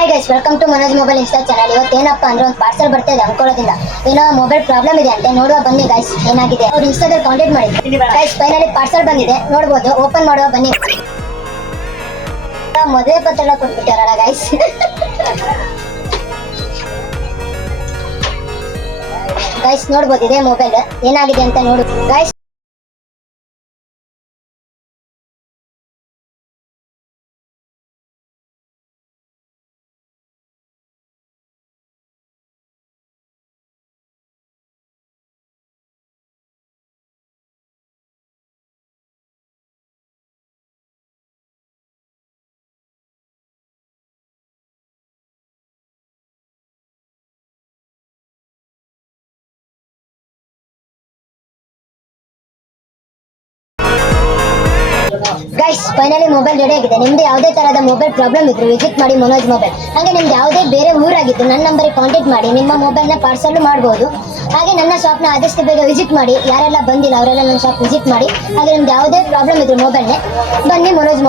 Hi guys, welcome to Manoj mobile insta channel. ಇವತ್ತು ಏನಪ್ಪಾ ಅಂದ್ರೆ ಒಂದು ಪಾರ್ಸಲ್ ಬರ್ತಾ ಇದೆ ಅಂಕೋಳದಿಂದ. ಏನೋ ಮೊಬೈಲ್ ಪ್ರಾಬ್ಲಮ್ ಇದೆ ಅಂತೆ, ನೋಡುವ ಬನ್ನಿ ಗೈಸ್ ಏನಾಗಿದೆ. ಅವ್ರು ಇನ್ಸ್ಟಾದಲ್ಲಿ ಕಾಂಟ್ಯಾಕ್ಟ್ ಮಾಡಿದ್ರು ಗೈಸ್. ಫೈನಲಿ ಪಾರ್ಸಲ್ ಬಂದಿದೆ, ನೋಡ್ಬೋದು. ಓಪನ್ ಮಾಡುವ ಬನ್ನಿ. ಮದುವೆ ಪತ್ರ ಎಲ್ಲ ಕೊಟ್ಬಿಟ್ಟಾರಲ್ಲ ಗೈಸ್. ಗೈಸ್ ನೋಡ್ಬೋದು, ಇದೇ ಮೊಬೈಲ್ ಏನಾಗಿದೆ ಅಂತ ನೋಡು guys. Guys finally mobile ready ಆಗಿದೆ. ನಿಮ್ದು ಯಾವುದೇ ತರಹದ ಮೊಬೈಲ್ ಪ್ರಾಬ್ಲಮ್ ಇದ್ರು ವಿಸಿಟ್ ಮಾಡಿ ಮನೋಜ್ ಮೊಬೈಲ್. ಹಾಗೆ ನಿಮ್ದು ಯಾವುದೇ ಬೇರೆ ಊರಾಗಿದ್ದು ನನ್ನ ನಂಬರಿಗೆ ಕಾಂಟ್ಯಾಕ್ಟ್ ಮಾಡಿ ನಿಮ್ಮ ಮೊಬೈಲ್ನ ಪಾರ್ಸಲ್ ಮಾಡಬಹುದು. ಹಾಗೆ ನನ್ನ ಶಾಪ್ನ ಆದಷ್ಟು ಬೇಗ ವಿಸಿಟ್ ಮಾಡಿ. ಯಾರೆಲ್ಲ ಬಂದಿಲ್ಲ ಅವರೆಲ್ಲ ನನ್ನ ಶಾಪ್ ವಿಸಿಟ್ ಮಾಡಿ. ಹಾಗೆ ನಿಮ್ದು ಯಾವುದೇ ಪ್ರಾಬ್ಲಮ್ ಇದ್ರು ಮೊಬೈಲ್ನೇ ಬನ್ನಿ ಮನೋಜ್ ಮೊಬೈಲ್.